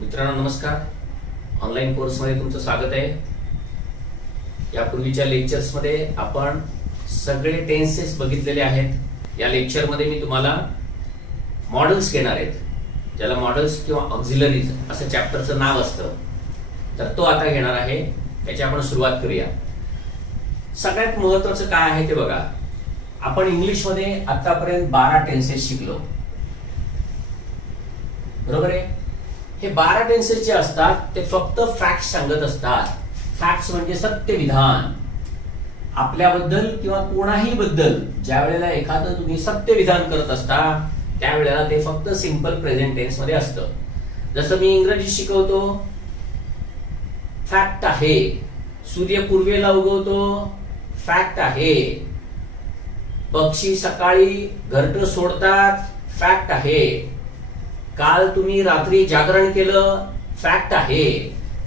मित्रांनो नमस्कार. ऑनलाईन कोर्समध्ये तुमचं स्वागत आहे. यापूर्वीच्या लेक्चर्समध्ये आपण सगळे टेन्सेस बघितलेले आहेत. या लेक्चरमध्ये मी तुम्हाला मॉडेल्स घेणार आहेत. ज्याला मॉडेल्स किंवा ऑक्झिलरीज असं चॅप्टरचं नाव असतं. तर तो आता घेणार आहे. त्याची आपण सुरुवात करूया. सगळ्यात महत्वाचं काय आहे ते बघा. आपण इंग्लिशमध्ये आतापर्यंत बारा टेन्सेस शिकलो. बरोबर आहे? हे बारा टेन्सेस जे असतात ते फक्त फॅक्ट सांगत असतात. फॅक्ट म्हणजे सत्य विधान आपल्याबद्दल किंवा कोणाही बद्दल ज्या वेळेला एखादं तुम्ही सत्य विधान करत असता त्यावेळेला ते फक्त सिंपल प्रेझेंट टेन्समध्ये असतं. जसं मी इंग्रजी शिकवतो फॅक्ट आहे. सूर्य पूर्वेला उगवतो फॅक्ट आहे. पक्षी सकाळी घरट सोडतात फॅक्ट आहे. काल तुम्ही रात्री जागरण केलं फॅक्ट आहे.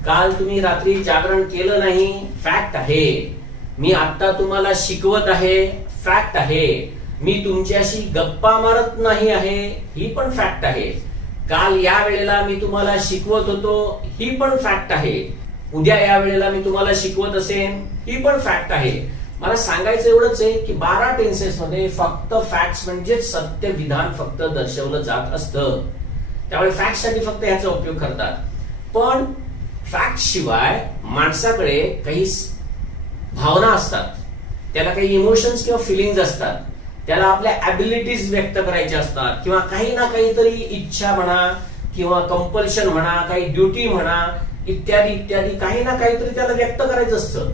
काल तुम्ही रात्री जागरण केलं नाही फॅक्ट आहे. मी आता तुम्हाला शिकवत आहे फॅक्ट आहे. मी तुमच्याशी गप्पा मारत नाही आहे ही पण फॅक्ट आहे. काल या वेळेला मी तुम्हाला शिकवत होतो ही पण फॅक्ट आहे. उद्या या वेळेला मी तुम्हाला शिकवत असेन ही पण फॅक्ट आहे. मला सांगायचं एवढंच आहे की बारा टेन्सेस मध्ये फक्त फॅक्ट म्हणजे सत्य विधान फक्त दर्शवलं जात असतं. त्यामुळे फॅक्टसाठी फक्त याचा उपयोग करतात. पण फॅक्ट शिवाय माणसाकडे काही भावना असतात. त्याला काही इमोशन्स किंवा फिलिंग्स असतात. त्याला आपल्या ऍबिलिटीज व्यक्त करायच्या असतात. किंवा काही ना काहीतरी इच्छा म्हणा किंवा कंपल्शन म्हणा काही ड्युटी म्हणा इत्यादी इत्यादी काही ना काहीतरी त्याला व्यक्त करायचं असतं.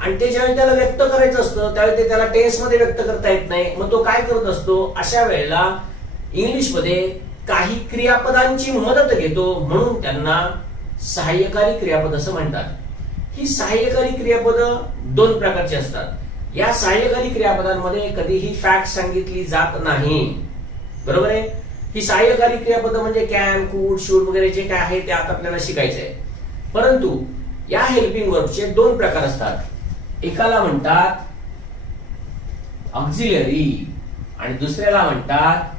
आणि ते ज्यावेळी त्याला व्यक्त करायचं असतं त्यावेळी ते त्याला टेन्समध्ये व्यक्त करता येत नाही. मग तो काय करत असतो? अशा वेळेला इंग्लिशमध्ये काही क्रियापदांची मदत घेतो म्हणून त्यांना सहाय्यकारी क्रियापद असं म्हणतात. ही सहाय्यकारी क्रियापद दोन प्रकारची असतात. या सहाय्यकारी क्रियापदांमध्ये कधीही फॅक्ट सांगितली जात नाही. बरोबर आहे? ही सहाय्यकारी क्रियापद म्हणजे कॅन कूड शूट वगैरे जे काय आहे ते आता आपल्याला शिकायचं आहे परंतु या हेल्पिंग वर्बचे दोन प्रकार असतात. एकाला म्हणतात ऑक्झिलरी आणि दुसऱ्याला म्हणतात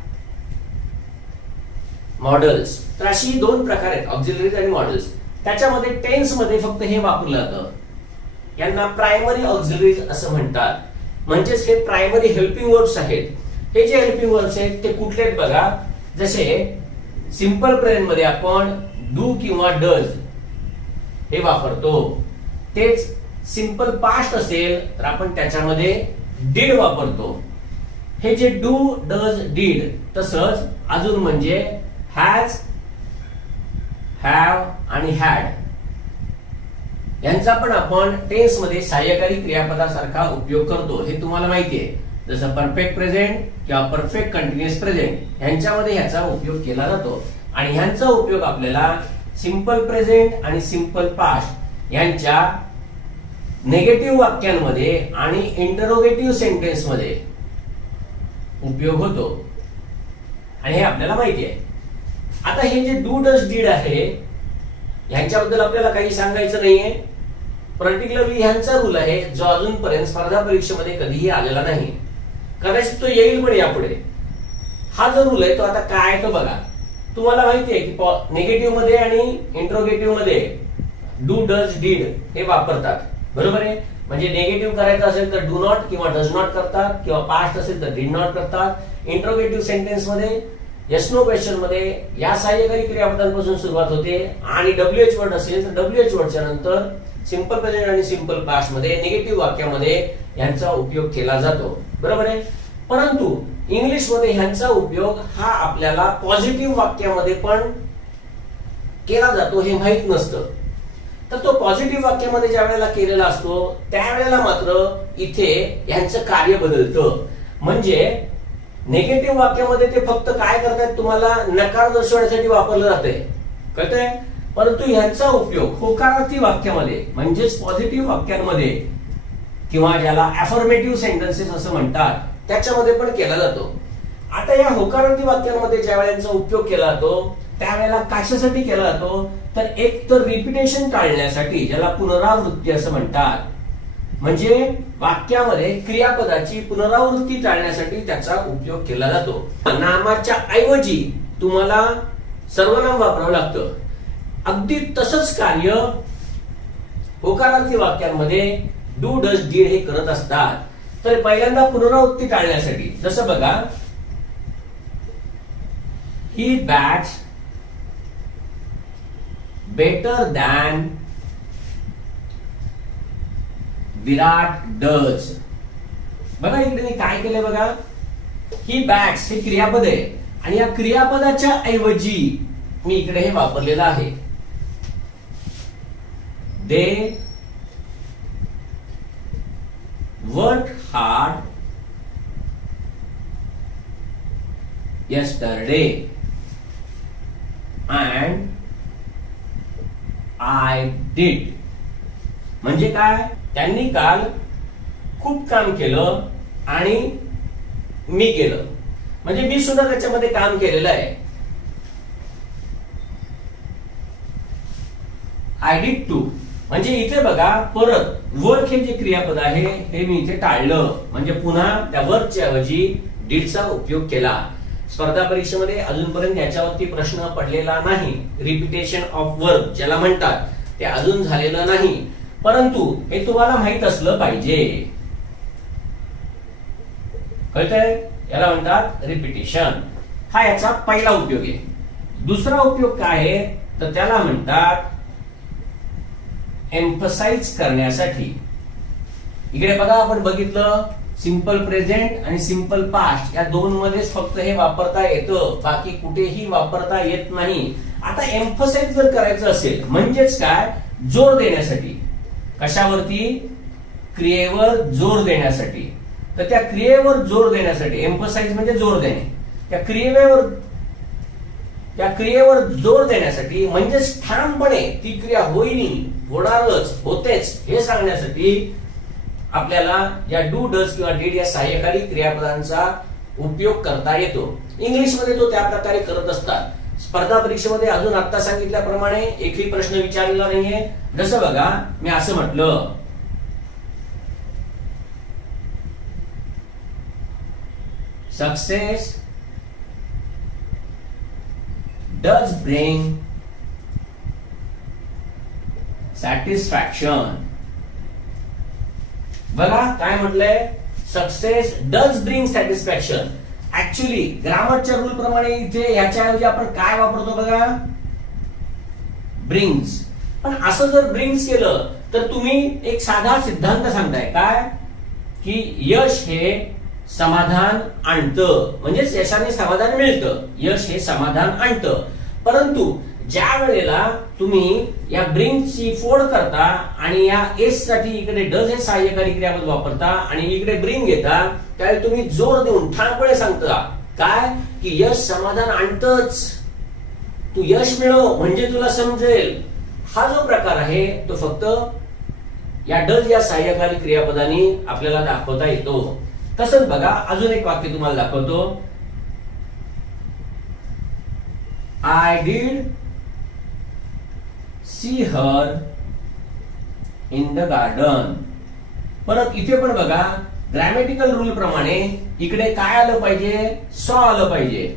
मॉडेल्स तर अशी दोन प्रकार आहेत ऑक्झिलरीज आणि मॉडेल्स त्याच्यामध्ये टेन्समध्ये फक्त हे वापरलं जातं. यांना प्रायमरी ऑक्झिलरीज असं म्हणतात. म्हणजेच हे प्रायमरी हेल्पिंग वर्ब्स आहेत. हे जे हेल्पिंग वर्ब्स आहेत ते कुठले आहेत बघा? जसे सिंपल प्रेझेंटमध्ये आपण डू किंवा डज हे वापरतो. तेच सिंपल पास्ट असेल तर आपण त्याच्यामध्ये डीड वापरतो. हे जे डू डज डीड तसंच अजून म्हणजे हॅज हॅव आणि हॅड यांचा पण आपण टेन्समध्ये सहाय्यकारी क्रियापदासारखा उपयोग करतो. हे तुम्हाला माहिती आहे. जसं परफेक्ट प्रेझेंट किंवा परफेक्ट कंटिन्युअस प्रेझेंट यांच्यामध्ये ह्याचा उपयोग केला जातो. आणि ह्यांचा उपयोग आपल्याला सिंपल प्रेझेंट आणि सिंपल पास्ट यांच्या नेगेटिव्ह वाक्यांमध्ये आणि इंटरोगेटिव्ह सेंटेन्समध्ये उपयोग होतो. आणि हे आपल्याला माहिती आहे. आता हे जे डू डस डीड आहे ह्यांच्याबद्दल आपल्याला काही सांगायचं नाहीये. पर्टिक्युलरली ह्यांचा रूल आहे जो अजूनपर्यंत स्पर्धा परीक्षेमध्ये कधीही आलेला नाही. कदाचित तो येईल पण यापुढे. हा जो रूल आहे तो आता काय आहे तो बघा. तुम्हाला माहिती आहे की निगेटिव्हमध्ये आणि इंट्रोगेटिव्हमध्ये डू डज डीड हे वापरतात. बरोबर आहे? म्हणजे निगेटिव्ह करायचं असेल तर डू नॉट किंवा डज नॉट करतात किंवा पास्ट असेल तर डीड नॉट करतात. इंट्रोगेटिव्ह सेंटेन्समध्ये यशनो क्वेश्चनमध्ये या सहाय्यकारी क्रियापदांपासून सुरुवात होते आणि डब्ल्यू एच वर्ड असेल तर डब्ल्यू एच वर्डच्या नंतर सिंपल प्रेझेंट आणि सिंपल पास्टमध्ये निगेटिव्ह वाक्यामध्ये यांचा उपयोग केला जातो. बरोबर आहे? परंतु इंग्लिशमध्ये ह्यांचा उपयोग हा आपल्याला पॉझिटिव्ह वाक्यामध्ये पण केला जातो हे माहीत नसतं. तर तो पॉझिटिव्ह वाक्यामध्ये ज्या वेळेला केलेला असतो त्यावेळेला मात्र इथे यांचं कार्य बदलतं. म्हणजे नेगेटिव्ह वाक्यामध्ये ते फक्त काय करतात तुम्हाला नकार दर्शवण्यासाठी वापरलं जाते कळतंय? परंतु ह्यांचा उपयोग होकारार्थी वाक्यामध्ये म्हणजेच पॉझिटिव्ह वाक्यांमध्ये किंवा ज्याला अफर्मेटिव्ह सेंटेन्सेस असं म्हणतात त्याच्यामध्ये पण केला जातो. आता या होकारार्थी वाक्यांमध्ये ज्या वेळेचा उपयोग केला जातो त्यावेळेला कशासाठी केला जातो? तर एक तर रिपिटेशन टाळण्यासाठी ज्याला पुनरावृत्ती असं म्हणतात. म्हणजे वाक्यामध्ये क्रियापदाची पुनरावृत्ती टाळण्यासाठी त्याचा उपयोग केला जातो. नामाच्या ऐवजी तुम्हाला सर्वनाम वापरावं लागतं. अगदी तसंच कार्य होकारार्थी वाक्यांमध्ये डू डस डीड हे करत असतात. तर पहिल्यांदा पुनरावृत्ती टाळण्यासाठी जसं बघा he bats better than Virat does. बघा इकडे काय केलंय बघा. ही बॅट्स हे क्रियापद आहे. आणि या क्रियापदाच्या ऐवजी मी इकडे हे वापरलेलं आहे. They work hard yesterday and I did म्हणजे काय? त्यांनी काल खूप काम केलं आणि मी केलं म्हणजे मी सुद्धा त्याच्यामध्ये काम केलेलं आहे. आय डीड टू म्हणजे इथे बघा परत वर्क हे जे क्रियापद आहे हे मी इथे टाळलं. म्हणजे पुन्हा त्या वर्कच्या ऐवजी डीडचा उपयोग केला. स्पर्धा परीक्षेमध्ये अजूनपर्यंत याच्यावरती प्रश्न पडलेला नाही. रिपिटेशन ऑफ वर्क ज्याला म्हणतात ते अजून झालेलं नाही. परंतु हे तुम्हाला माहीत असलं पाहिजे. कळतंय? याला म्हणतात रिपिटेशन हा याचा पहिला उपयोग आहे. दुसरा उपयोग काय आहे? तर त्याला म्हणतात एम्फसाइज करण्यासाठी. इकडे बघा आपण बघितलं सिंपल प्रेझेंट आणि सिंपल पास्ट या दोन मध्येच फक्त हे वापरता येतं. बाकी कुठेही वापरता येत नाही. आता एम्फसाइज जर करायचं असेल म्हणजेच काय? जोर देण्यासाठी. कशावरती? क्रियेवर जोर देण्यासाठी. तर त्या क्रियेवर जोर देण्यासाठी एम्फसाइज म्हणजे जोर देणे. त्या क्रियेवर त्या क्रियेवर जोर देण्यासाठी म्हणजेच ठामपणे ती क्रिया होईल होणारच होतेच हे सांगण्यासाठी आपल्याला या डू डस किंवा डीड या सहाय्यकारी क्रियापदांचा उपयोग करता येतो. इंग्लिशमध्ये तो त्या प्रकारे करत असतात. स्पर्धा परीक्षेमध्ये अजून आता सांगितल्याप्रमाणे एकही प्रश्न विचारलेला नाहीये. जसं बघा मी असं म्हटलं. सक्सेस डज ब्रिंग सॅटिस्फॅक्शन बघा काय म्हटलंय? Success does bring satisfaction actually ग्रामरच्या rule प्रमाणे इथे याच्याऐवजी आपण काय वापरतो बघा? ब्रिंग्स पण असं जर ब्रिंग्स केलं तर तुम्ही एक साधा सिद्धांत सांगताय. काय? की यश हे समाधान आणतं. म्हणजेच यशाने समाधान मिळतं. यश हे समाधान आणतं. परंतु ज्या वेळेला तुम्ही या ब्रिंगची फोड करता आणि या एससाठी इकडे डज हे सहाय्यकारी क्रियापद वापरता आणि इकडे ब्रिंग घेता त्यावेळी तुम्ही जोर देऊन ठाणपणे सांगता काय? की यश समाधान आणतच. तू यश मिळव म्हणजे तुला समजेल. हा जो प्रकार आहे तो फक्त या डज या सहाय्यकारी क्रियापदाने आपल्याला दाखवता येतो. तसंच बघा अजून एक वाक्य तुम्हाला दाखवतो. I did see her in the garden परत इथे पण बघा ग्रॅमॅटिकल रूल प्रमाणे इकडे काय आलं पाहिजे? सॉ आलं पाहिजे.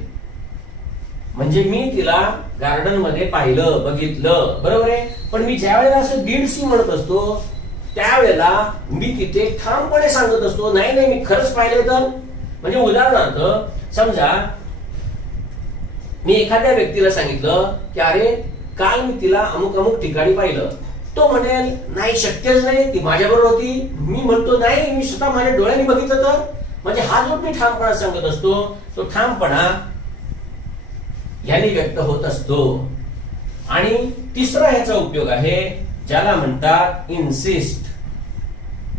म्हणजे मी तिला गार्डनमध्ये पाहिलं बघितलं. बरोबर आहे? पण मी ज्या वेळेला असं दीड सी म्हणत असतो त्यावेळेला मी तिथे ठामपणे सांगत असतो नाही नाही मी खरंच पाहिले तर. म्हणजे उदाहरणार्थ समजा मी एखाद्या व्यक्तीला सांगितलं की अरे काल मी तिला अमुक अमुक ठिकाणी पाहिलं. तो म्हणेल नाही शक्यच नाही. ती माझ्याबरोबर होती. मी म्हणतो नाही मी स्वतः माझ्या डोळ्यांनी बघितलं तर. म्हणजे हा जो मी ठामपणा सांगत असतो तो ठामपणा याने व्यक्त होत असतो. आणि तिसरा ह्याचा उपयोग आहे ज्याला म्हणतात इन्सिस्ट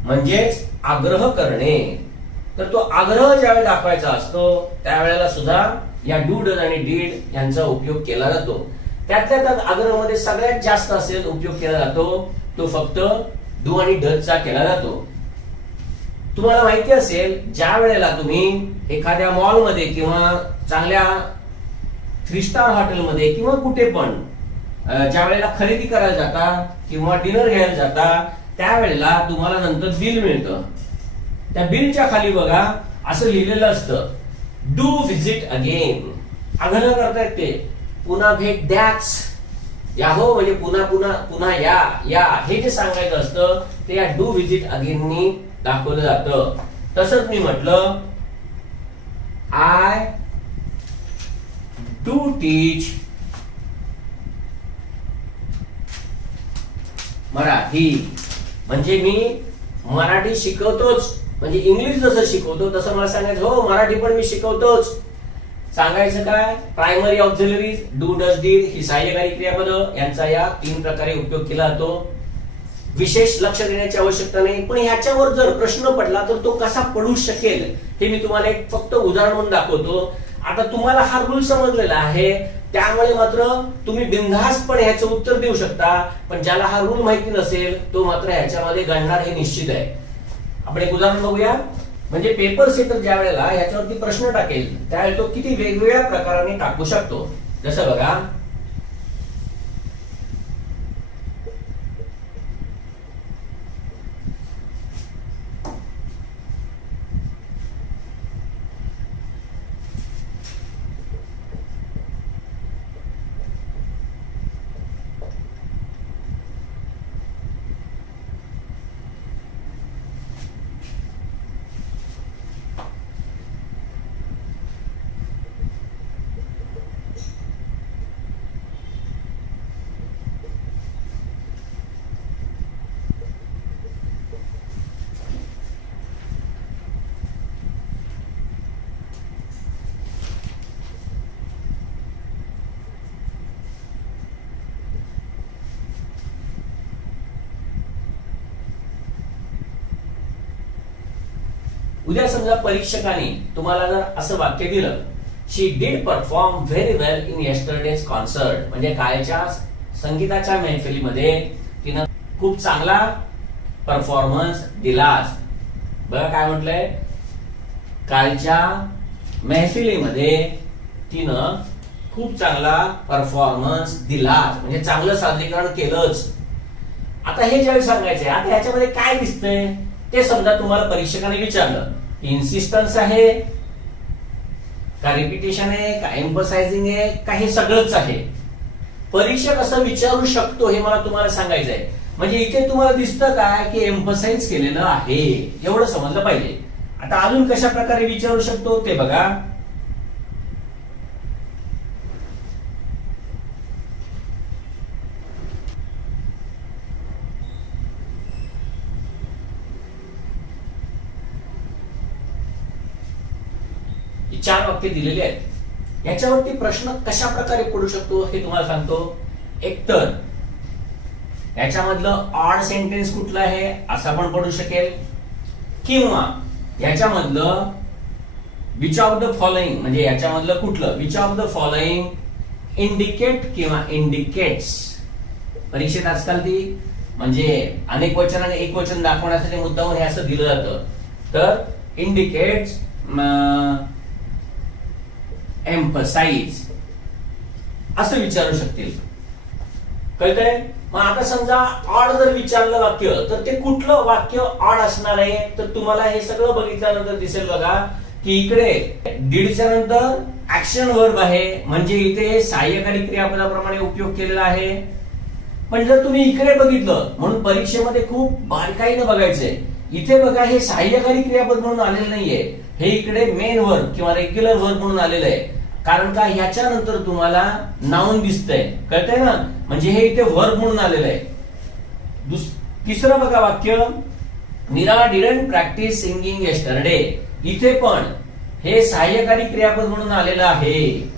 म्हणजेच आग्रह करणे. तर तो आग्रह ज्यावेळी दाखवायचा असतो त्यावेळेला सुद्धा या डूड आणि डीड यांचा उपयोग केला जातो. त्यातल्या त्यात आग्रहमध्ये सगळ्यात जास्त असेल उपयोग केला जातो तो फक्त धू आणि ढचा केला जातो. तुम्हाला माहिती असेल ज्या वेळेला तुम्ही एखाद्या मॉलमध्ये किंवा चांगल्या थ्री स्टार हॉटेलमध्ये किंवा कुठे पण ज्या वेळेला खरेदी करायला जाता किंवा डिनर घ्यायला जाता त्यावेळेला तुम्हाला नंतर बिल मिळतं. त्या बिलच्या खाली बघा असं लिहिलेलं असतं डू व्हिजिट अगेन. आग्रह करतायत ते. पुन्हा भेट द्याच. या हो म्हणजे पुन्हा पुन्हा पुन्हा या या. हे जे सांगायचं असतं ते या डू व्हिजिट अगेननी दाखवलं जातं. तसंच मी म्हटलं आय डू टीच मराठी. म्हणजे मी मराठी शिकवतोच. म्हणजे इंग्लिश जसं शिकवतो तसं मला सांगायचं हो मराठी पण मी शिकवतोच. सांगायचं काय? Primary auxiliaries do does did ही सहाय्यकारी क्रियापद यांचा या तीन प्रकारे उपयोग केला जातो. विशेष लक्ष देण्याची आवश्यकता नाही पण ह्याच्यावर जर प्रश्न पडला तर तो कसा पडू शकेल? हे मी तुम्हाला एक फक्त उदाहरण म्हणून दाखवतो. आता तुम्हाला हा रूल समजलेला आहे. त्यामुळे मात्र तुम्ही बिनधास्तपणे ह्याचं उत्तर देऊ शकता पण ज्याला हा रूल माहिती नसेल तो मात्र ह्याच्यामध्ये गणणार हे निश्चित आहे. आपण एक उदाहरण बघूया. म्हणजे पेपर सेटर ज्या वेळेला याच्यावरती प्रश्न टाकेल त्यावेळी तो किती वेगवेगळ्या प्रकाराने टाकू शकतो. जसं बघा उद्या समजा परीक्षकाने तुम्हाला जर असं वाक्य दिलं she did perform very well in yesterday's concert म्हणजे कालच्या संगीताच्या मैफिलीमध्ये तिनं खूप चांगला परफॉर्मन्स दिलास बघा काय म्हटलंय? कालच्या मैफिलीमध्ये तिनं खूप चांगला परफॉर्मन्स दिलास म्हणजे चांगलं सादरीकरण केलंच. आता हे ज्यावेळी सांगायचंय आता ह्याच्यामध्ये काय दिसतंय? ते समजा तुम्हाला परीक्षकाने विचारलं. इन्सिस्टन्स आहे का रिपिटेशन आहे का एम्पसायझिंग आहे का हे सगळंच आहे. परीक्षक असं विचारू शकतो हे मला तुम्हाला सांगायचं आहे. म्हणजे इथे तुम्हाला दिसतं काय की एम्पसाइज केलेलं आहे एवढं समजलं पाहिजे. आता अजून कशा प्रकारे विचारू शकतो ते बघा. चार वाक्य दिलेली आहेत. याच्यावरती प्रश्न कशा प्रकारे पडू शकतो हे तुम्हाला सांगतो. एकतर याच्यामधलं ऑड सेंटेन्स कुठलं आहे असा पण पडू शकेल. किंवा याच्यामधलं विच ऑफ द फॉलोइंग म्हणजे याच्यामधलं कुठलं which of the following indicate किंवा इंडिकेट्स परीक्षेत आजकाल ती म्हणजे अनेक वचन आणि एक वचन दाखवण्यासाठी मुद्दा हे असं दिलं जातं. तर इंडिकेट्स एम्फसाइज असं विचारू शकतील. कळतंय? मग आता समजा ऑड जर विचारलं वाक्य तर ते कुठलं वाक्य ऑड असणार आहे? तर तुम्हाला हे सगळं बघितल्यानंतर दिसेल बघा की इकडे दीडच्या नंतर ऍक्शन वर्ब आहे. म्हणजे इथे सहाय्यकारी क्रियापदाप्रमाणे उपयोग केलेला आहे. पण जर तुम्ही इकडे बघितलं म्हणून परीक्षेमध्ये खूप बारकाईनं बघायचंय. इथे बघा हे सहाय्यकारी क्रियापद म्हणून आलेलं नाहीये. हे इकडे मेन वर्ब किंवा रेग्युलर वर्ब म्हणून आलेलं आहे. कारण का? ह्याच्या नंतर तुम्हाला नाऊन दिसतंय. कळतंय ना? म्हणजे हे इथे वर्ब म्हणून आलेलं आहे. दुस- तिसरं बघा वाक्य. Meera didn't practise singing yesterday इथे पण हे सहाय्यकारी क्रियापद म्हणून आलेलं आहे.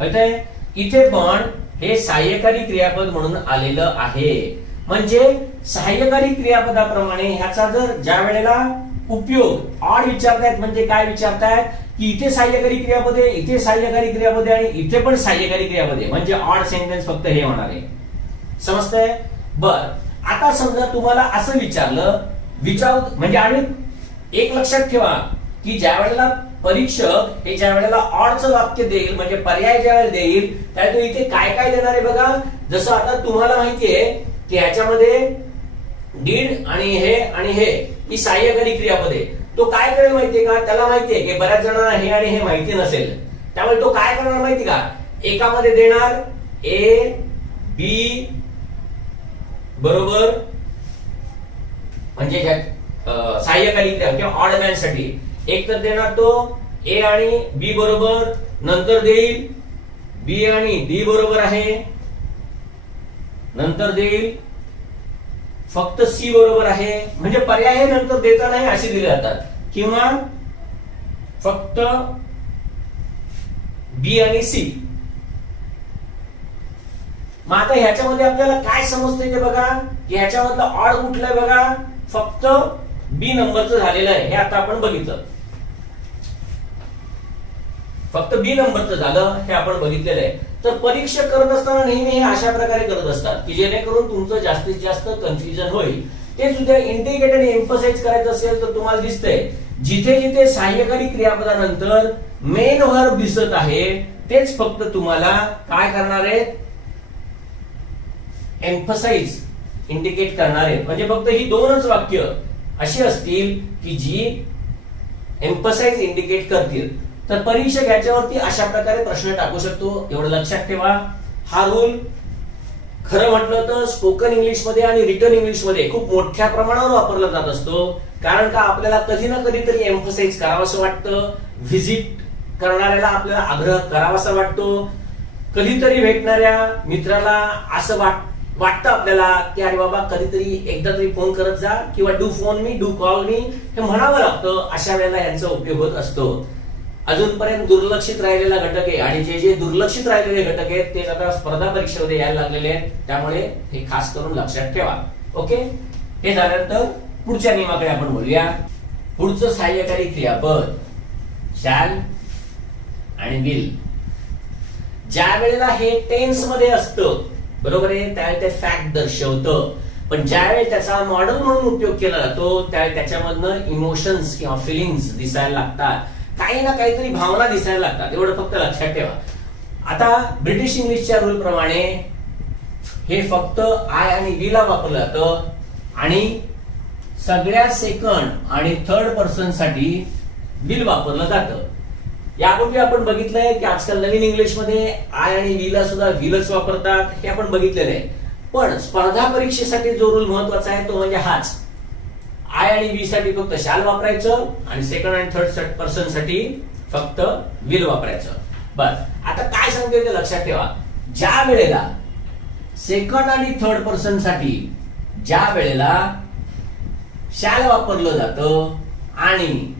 कळतंय? इथे पण हे सहाय्यकारी क्रियापद म्हणून आलेलं आहे. म्हणजे सहाय्यकारी क्रियापदाप्रमाणे ह्याचा जर ज्या वेळेला उपयोग. ऑड विचारतायत म्हणजे काय विचारतायत? की इथे सहाय्यकारी क्रियामध्ये इथे सहाय्यकारी क्रियामध्ये आणि इथे पण सहाय्यकारी क्रियामध्ये म्हणजे ऑड सेंटेन्स फक्त हे होणार आहे. समजतंय? बर. आता समजा तुम्हाला असं विचारलं विचार म्हणजे आणि एक लक्षात ठेवा की ज्या वेळेला परीक्षक हे ज्या वेळेला ऑडचं वाक्य देईल म्हणजे पर्याय ज्या वेळेला देईल त्या तो इथे काय काय देणार आहे बघा. जसं आता तुम्हाला माहितीये की ह्याच्यामध्ये डीड आणि हे आणि हे. ही सहाय्यकारी क्रियापद. आहे तो काय करेल माहितीये का? त्याला माहितीये की बऱ्याच जणांना हे आणि हे माहिती नसेल. त्यामुळे तो काय करणार माहिती का? एकामध्ये देणार ए बी बरोबर म्हणजे सहाय्यकारी क्रिया किंवा ऑड मॅनसाठी. एक तर देणार तो ए आणि बी बरोबर नंतर देईल बी आणि डी बरोबर आहे. नंतर देईल फक्त सी बरोबर आहे. म्हणजे पर्याय नंतर देता नाही असे दिले जातात. किंवा फक्त बी आणि सी. मग आता ह्याच्यामध्ये आपल्याला काय समजतंय ते बघा. की ह्याच्यामधलं ऑड कुठलं आहे बघा. फक्त बी नंबरचं झालेलं आहे. हे आता आपण बघितलं. फक्त बी नंबरचं झालं हे आपण बघितलेलं आहे. तर परीक्षा करत असताना नेहमी हे अशा प्रकारे करत असतात की जेणेकरून तुमचं जास्तीत जास्त कन्फ्युजन होईल. ते सुद्धा इंडिकेटेड एम्फसाइज करायचं असेल तर तुम्हाला दिसतंय जिथे जिथे सहाय्यकारी क्रियापदानंतर मेन व्हर्ब दिसत आहे तेच फक्त तुम्हाला काय करणार आहेत एम्फसाइज इंडिकेट करणार आहेत म्हणजे फक्त ही दोनच वाक्य अशी असतील की जी एम्फसाइज इंडिकेट करतील. तर परीक्षक घ्यायच्यावरती अशा प्रकारे प्रश्न टाकू शकतो. एवढं लक्षात ठेवा. हा रूल खरं म्हटलं तर स्पोकन इंग्लिशमध्ये आणि रिटर्न इंग्लिशमध्ये खूप मोठ्या प्रमाणावर वापरला जात असतो. कारण का आपल्याला कधी ना कधीतरी एम्फसाइज करावंसं वाटतं. व्हिजिट करणाऱ्याला आपल्याला आग्रह करावासा वाटतो. कधीतरी भेटणाऱ्या मित्राला असं वाट वाटतं आपल्याला की अरे बाबा कधीतरी एकदा तरी फोन करत जा किंवा do phone me do call me हे म्हणावं लागतं. अशा वेळेला यांचा उपयोग होत असतो. अजूनपर्यंत दुर्लक्षित राहिलेला घटक आहे. आणि जे जे दुर्लक्षित राहिलेले घटक आहेत ते आता स्पर्धा परीक्षेमध्ये यायला लागलेले आहेत. त्यामुळे हे खास करून लक्षात ठेवा. ओके? हे झाल्यानंतर पुढच्या नियमाकडे आपण बोलूया पुढचं सहाय्यकारी क्रियापद. शाल आणि विल ज्या वेळेला हे टेन्समध्ये असतं बरोबर आहे? त्यावेळी ते फॅक्ट दर्शवतं. पण ज्यावेळी त्याचा मॉडेल म्हणून उपयोग केला जातो त्यावेळी त्याच्यामधनं इमोशन्स किंवा फिलिंग्स दिसायला लागतात. काही ना काहीतरी भावना दिसायला लागतात. एवढं फक्त लक्षात ठेवा. आता ब्रिटिश इंग्लिशच्या रूल प्रमाणे हे फक्त आय आणि वी ला वापरलं जातं आणि सगळ्या सेकंड आणि थर्ड पर्सनसाठी विल वापरलं जातं. यापूर्वी आपण बघितलंय की आजकाल नवीन इंग्लिशमध्ये आय आणि वी सुद्धा विलच वापरतात हे आपण बघितलेलं आहे. पण स्पर्धा परीक्षेसाठी जो रूल महत्त्वाचा आहे तो म्हणजे हाच. आय आणि वी साठी फक्त शाल वापरायचं आणि सेकंड आणि थर्ड पर्सनसाठी फक्त विल वापरायचं. बस आता काय सांगते ते लक्षात ठेवा. ज्या वेळेला सेकंड आणि थर्ड पर्सनसाठी ज्या वेळेला शाल वापरलं जातं आणि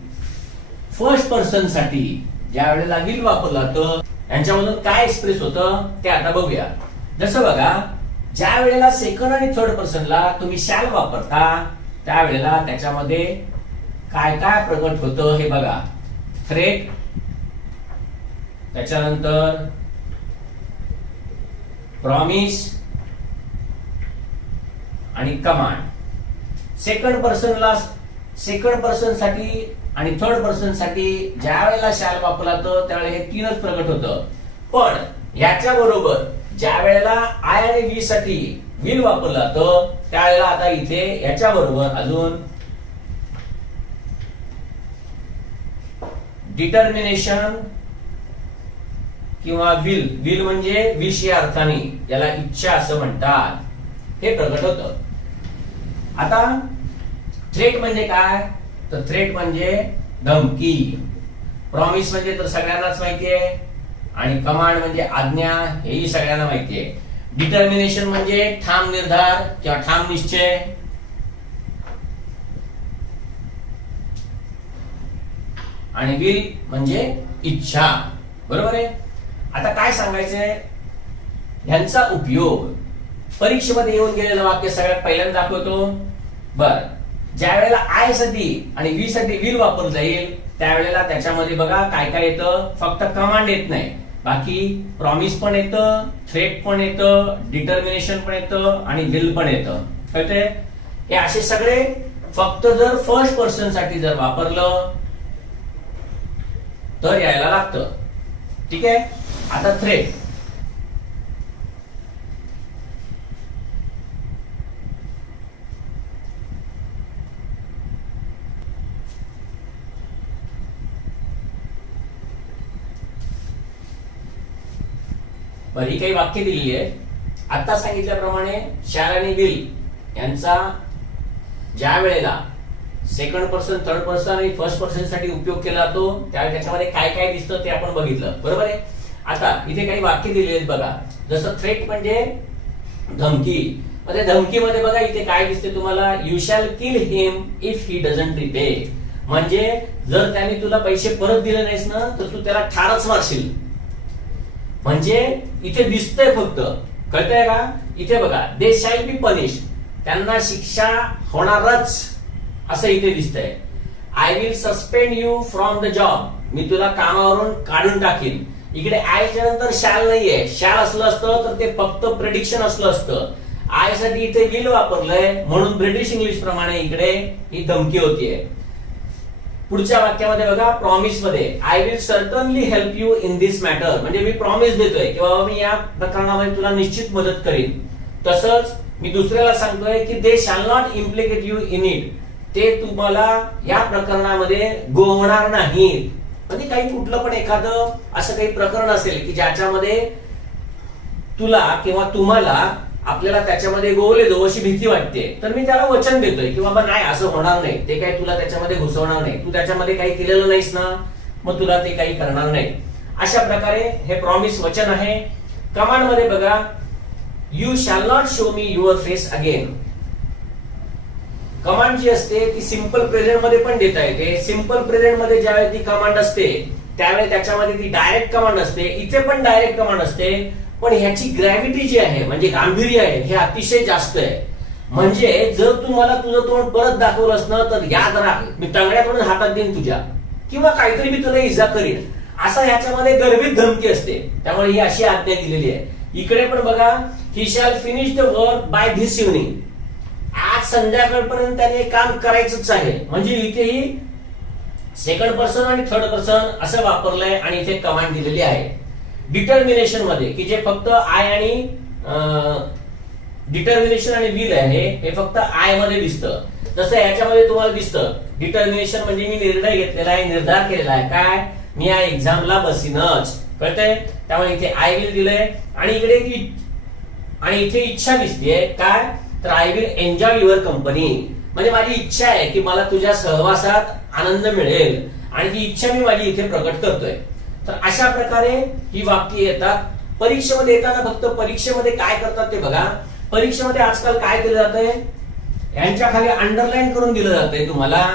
फर्स्ट पर्सनसाठी ज्या वेळेला विल वापरलं जातं यांच्यामधून काय एक्सप्रेस होतं ते आता बघूया. जसं बघा ज्या वेळेला सेकंड आणि थर्ड पर्सनला तुम्ही शाल वापरता त्यावेळेला त्याच्यामध्ये काय काय प्रकट होतं हे बघा. थ्रेट त्याच्यानंतर प्रॉमिस आणि कमांड. सेकंड पर्सनला सेकंड पर्सनसाठी आणि थर्ड पर्सनसाठी ज्या वेळेला शाल वापरला तर त्यावेळेला हे तीनच प्रकट होतं. पण याच्या बरोबर ज्या वेळेला आय आणि वी साठी विल वापरला जातं त्यावेळेला आता इथे याच्या बरोबर अजून डिटर्मिनेशन किंवा विल विल म्हणजे विष या अर्थाने याला इच्छा असं म्हणतात. हे प्रकट होत. आता थ्रेट म्हणजे काय? तर थ्रेट म्हणजे धमकी. प्रॉमिस म्हणजे तर सगळ्यांनाच माहिती आहे आणि कमांड म्हणजे आज्ञा हेही सगळ्यांना माहिती आहे डिटर्मिनेशन म्हणजे ठाम निर्धार किंवा ठाम निश्चय. आणि विल म्हणजे इच्छा. बरोबर आहे? आता काय सांगायचंय? ह्यांचा उपयोग. परीक्षेमध्ये येऊन गेलेलं वाक्य सगळ्यात पहिल्यांदा दाखवतो. बर. ज्या वेळेला आयसाठी आणि वी साठी विल वापरलं जाईल त्यावेळेला त्याच्यामध्ये बघा काय काय येतं? फक्त कमांड येत नाही. बाकी प्रॉमिस पण येतं थ्रेट पण येतं डिटर्मिनेशन पण येतं आणि विल पण येतं. कळते हे असे सगळे फक्त जर फर्स्ट पर्सनसाठी जर वापरलं तर यायला लागतं. ठीक आहे? आता थ्रेट बरं ही काही वाक्य दिलेली आहे. आता सांगितल्याप्रमाणे शार आणि विल यांचा ज्या वेळेला सेकंड पर्सन थर्ड पर्सन आणि फर्स्ट पर्सनसाठी उपयोग केला जातो त्यावेळी त्याच्यामध्ये काय काय दिसतं ते आपण बघितलं. बरोबर आहे? आता इथे काही वाक्य दिलेली आहेत बघा. जसं थ्रेट म्हणजे धमकी. मध्ये धमकीमध्ये बघा इथे काय दिसते तुम्हाला? You shall kill him if he doesn't repay म्हणजे जर त्याने तुला पैसे परत दिले नाहीस ना तर तू त्याला ठारच मारशील. म्हणजे इथे दिसतंय फक्त. कळतंय का? इथे बघा दे शॅल बी पनिश त्यांना शिक्षा होणारच असं इथे दिसतंय. I will suspend you from the job मी तुला कामावरून काढून टाकीन. इकडे आयच्या नंतर शाल नाहीये. शाल असलं असतं तर ते फक्त प्रेडिक्शन असलं असतं. आयसाठी इथे विल वापरलंय म्हणून ब्रिटिश इंग्लिश प्रमाणे इकडे ही धमकी होतीये. पुढच्या वाक्यामध्ये बघा प्रॉमिसमध्ये I will certainly help you in this matter म्हणजे मी प्रॉमिस देतोय की बाबा मी या प्रकरणामध्ये तुला निश्चित मदत करीन. तसंच मी दुसऱ्याला सांगतोय की they shall not implicate you in it ते तुम्हाला या प्रकरणामध्ये गोवणार नाही म्हणजे काही कुठलं पण एखादं असं काही प्रकरण असेल की ज्याच्यामध्ये तुला किंवा तुम्हाला आपल्याला त्याच्यामध्ये गोवले जाऊ अशी भीती वाटते. तर मी त्याला वचन देतोय की बाबा नाही असं होणार नाही. ते काही तुला त्याच्यामध्ये घुसवणार नाही. तू त्याच्यामध्ये काही केलेलं नाहीस ना. मग तुला ते काही करणार नाही. अशा प्रकारे हे प्रॉमिस वचन आहे. कमांडमध्ये बघा you shall not show me your face again command जी असते ती सिंपल प्रेझेंटमध्ये पण देता येते. सिंपल प्रेझेंटमध्ये ज्यावेळी ती कमांड असते त्यावेळी त्याच्यामध्ये ती डायरेक्ट कमांड असते. इथे पण डायरेक्ट कमांड असते. पण ह्याची ग्रॅव्हिटी जी आहे म्हणजे गांभीर्य आहे हे अतिशय जास्त आहे. म्हणजे जर तू मला तुझं तोंड परत दाखवलं असणार तर याद राख मी तंगड्याकडून हातात देईन तुझ्या. किंवा काहीतरी मी तुला इजा करीन. असा ह्याच्यामध्ये गर्भित धमकी असते. त्यामुळे ही अशी आज्ञा दिलेली आहे. इकडे पण बघा he shall finish the work by this evening आज संध्याकाळपर्यंत त्याने काम करायचंच आहे. म्हणजे इथेही सेकंड पर्सन आणि थर्ड पर्सन असं वापरलंय आणि इथे कमांड दिलेली आहे. डिटर्मिनेशनमध्ये की जे फक्त आय आणि डिटर्मिनेशन आणि विल आहे हे फक्त आयमध्ये दिसतं. जसं याच्यामध्ये तुम्हाला दिसतं. डिटर्मिनेशन म्हणजे मी निर्णय घेतलेला आहे निर्धार केलेला आहे. काय? मी या एक्झामला बसीनच. कळतंय? त्यामुळे इथे आय विल दिलंय. आणि इकडे आणि इथे इच्छा दिसतेय. काय? तर I will enjoy your company म्हणजे माझी इच्छा आहे की मला तुझ्या सहवासात आनंद मिळेल. आणि ती इच्छा मी माझी इथे प्रकट करतोय. तर अशा प्रकारे ही वाक्य येतात. परीक्षेमध्ये येताना फक्त परीक्षेमध्ये काय करतात ते बघा. परीक्षेमध्ये आजकाल काय केलं जातंय? यांच्या खाली अंडरलाईन करून दिलं जातंय तुम्हाला.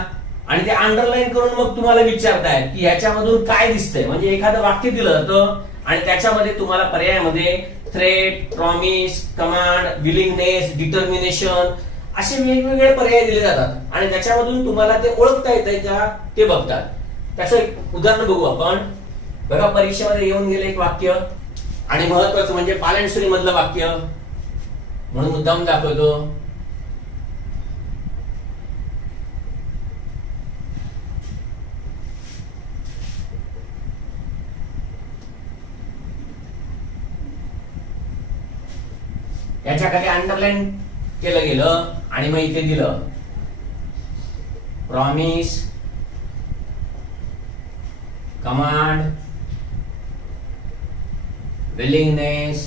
आणि ते अंडरलाईन करून मग तुम्हाला विचारताय की ह्याच्यामधून काय दिसतंय? म्हणजे एखादं वाक्य दिलं जातं आणि त्याच्यामध्ये तुम्हाला पर्यायामध्ये threat promise command willingness determination असे वेगवेगळे पर्याय दिले जातात. आणि त्याच्यामधून तुम्हाला ते ओळखता येतंय का? ते बघतात. त्याचं एक उदाहरण बघू आपण. बघा परीक्षेमध्ये येऊन गेले एक वाक्य. आणि महत्वाचं म्हणजे पालनश्री मधलं वाक्य. म्हणून मुद्दाम दाखवतो. याच्या खाली अंडरलाईन केलं गेलं आणि मग इथे दिलं. प्रॉमिस कमांड विलिंगनेस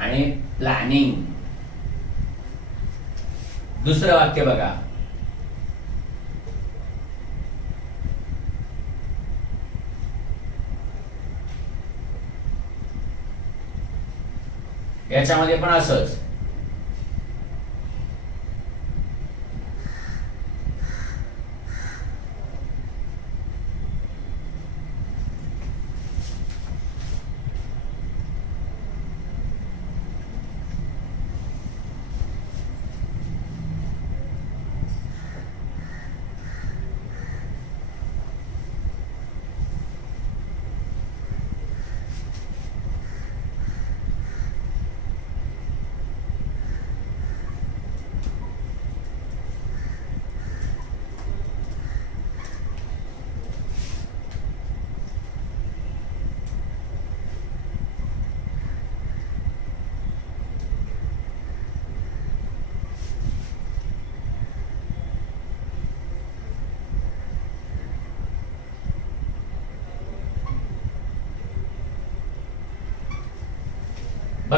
आणि प्लॅनिंग दुसरं वाक्य बघा. याच्यामध्ये पण असंच.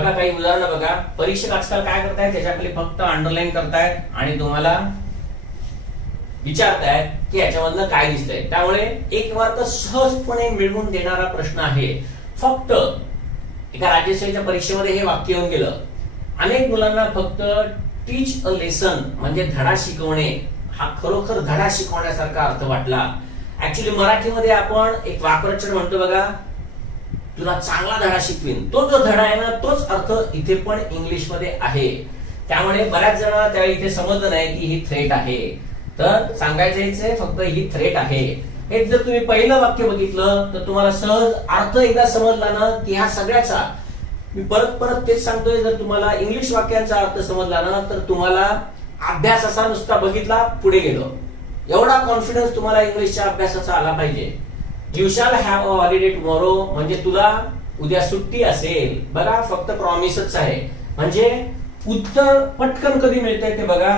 बघा काही उदाहरणं बघा. परीक्षक आजकाल काय करतायत? त्याच्याखाली फक्त अंडरलाईन करतायत आणि तुम्हाला विचारतायत की याच्यामधलं काय दिसतंय. त्यामुळे एक मार्क सहजपणे मिळवून देणारा प्रश्न आहे. फक्त एका राज्यसेवेच्या परीक्षेमध्ये हे वाक्य येऊन गेलं. अनेक मुलांना फक्त टीच अ लेसन म्हणजे धडा शिकवणे हा खरोखर धडा शिकवण्यासारखा अर्थ वाटला. ऍक्च्युली मराठीमध्ये आपण एक वाक्प्रचार म्हणतो बघा तुला चांगला धडा शिकवीन. तो जो धडा आहे ना तोच अर्थ इथे पण इंग्लिशमध्ये आहे. त्यामुळे बऱ्याच जणांना त्यावेळी इथे समजलं नाही की ही थ्रेट आहे. तर सांगायचं आहे फक्त ही थ्रेट आहे. हे जर तुम्ही पहिलं वाक्य बघितलं तर तुम्हाला सहज अर्थ एकदा समजला ना की ह्या सगळ्याचा. मी परत परत तेच सांगतोय जर तुम्हाला इंग्लिश वाक्यांचा अर्थ समजला ना तर तुम्हाला अभ्यास असा नुसता बघितला पुढे गेलो. एवढा कॉन्फिडन्स तुम्हाला इंग्लिशच्या अभ्यासाचा आला पाहिजे. You shall have a holiday tomorrow म्हणजे तुला उद्या सुट्टी असेल. बघा फक्त प्रॉमिसच आहे. म्हणजे उत्तर पटकन कधी मिळतंय ते बघा.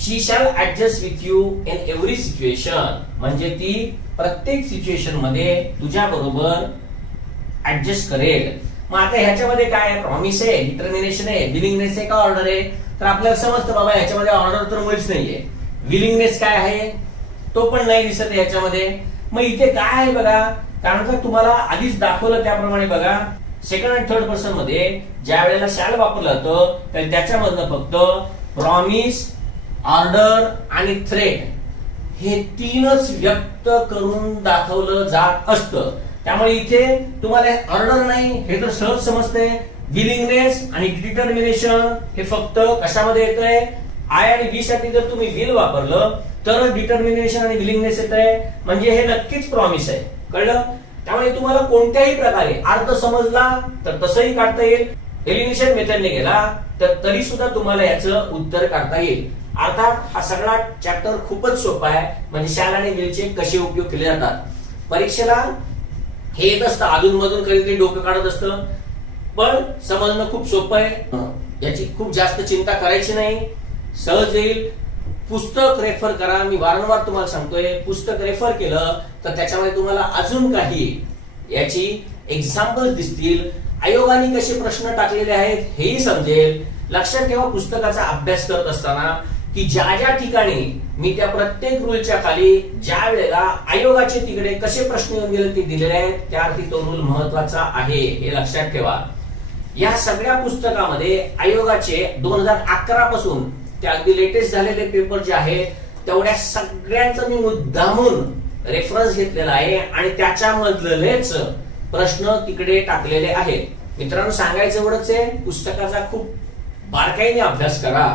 She shall adjust with you in every situation म्हणजे ती प्रत्येक सिच्युएशनमध्ये तुझ्या बरोबर ऍडजस्ट करेल. मग आता ह्याच्यामध्ये काय प्रॉमिस आहे डिटर्मिनेशन आहे विलिंगनेस आहे का ऑर्डर आहे? तर आपल्याला समजतं बाबा ह्याच्यामध्ये ऑर्डर तर मुळीच नाहीये. विलिंगनेस काय आहे? तो पण नाही दिसत याच्यामध्ये मग इथे काय आहे बघा? कारण का तुम्हाला आधीच दाखवलं त्याप्रमाणे बघा सेकंड आणि थर्ड पर्सनमध्ये ज्या वेळेला शॅल वापरलं जातं तर त्याच्यामधनं फक्त प्रॉमिस ऑर्डर आणि थ्रेट हे तीनच व्यक्त करून दाखवलं जात असतं. त्यामुळे इथे तुम्हाला ऑर्डर नाही हे तर सहज समजते विलिंगनेस आणि डिटर्मिनेशन हे फक्त कशामध्ये येतंय? आय आणि बी साठी जर तुम्ही विल वापरलं तर डिटर्मिनेशन आणि विलिंगनेस येत आहे. म्हणजे हे नक्कीच प्रॉमिस आहे. कळलं? त्यामुळे तुम्हाला कोणत्याही प्रकारे अर्थ समजला तर तसंही काढता येईल. एलिमिनेशन मेथडने गेला तर तरी सुद्धा तुम्हाला याचं उत्तर काढता येईल. अर्थात हा सगळा चॅप्टर खूपच सोपा आहे. म्हणजे शाल आणि विलचे कसे उपयोग केले जातात? परीक्षेला हे येत असतं. अधून मधून कधीतरी डोकं काढत असतं. पण समजणं खूप सोपं आहे. याची खूप जास्त चिंता करायची नाही. सहज येईल. पुस्तक रेफर करा. मी वारंवार तुम्हाला सांगतोय पुस्तक रेफर केलं तर त्याच्यामध्ये तुम्हाला अजून काही याची एक्झाम्पल दिसतील. आयोगाने कसे प्रश्न टाकलेले आहेत हेही समजेल. लक्षात ठेवा पुस्तकाचा अभ्यास करत असताना की ज्या ज्या ठिकाणी मी त्या प्रत्येक रूलच्या खाली ज्या वेळेला आयोगाचे तिकडे कसे प्रश्न येऊन गेले ते दिलेले आहेत त्या तो रूल महत्त्वाचा आहे हे लक्षात ठेवा. या सगळ्या पुस्तकामध्ये आयोगाचे दोन हजार अकरा पासून ते अगदी लेटेस्ट झालेले पेपर जे आहेत तेवढ्या सगळ्यांचं मी मुद्दामून रेफरन्स घेतलेला आहे आणि त्याच्यामधलेच प्रश्न तिकडे टाकलेले आहेत. मित्रांनो सांगायचं एवढंच आहे पुस्तकाचा खूप बारकाईने अभ्यास करा.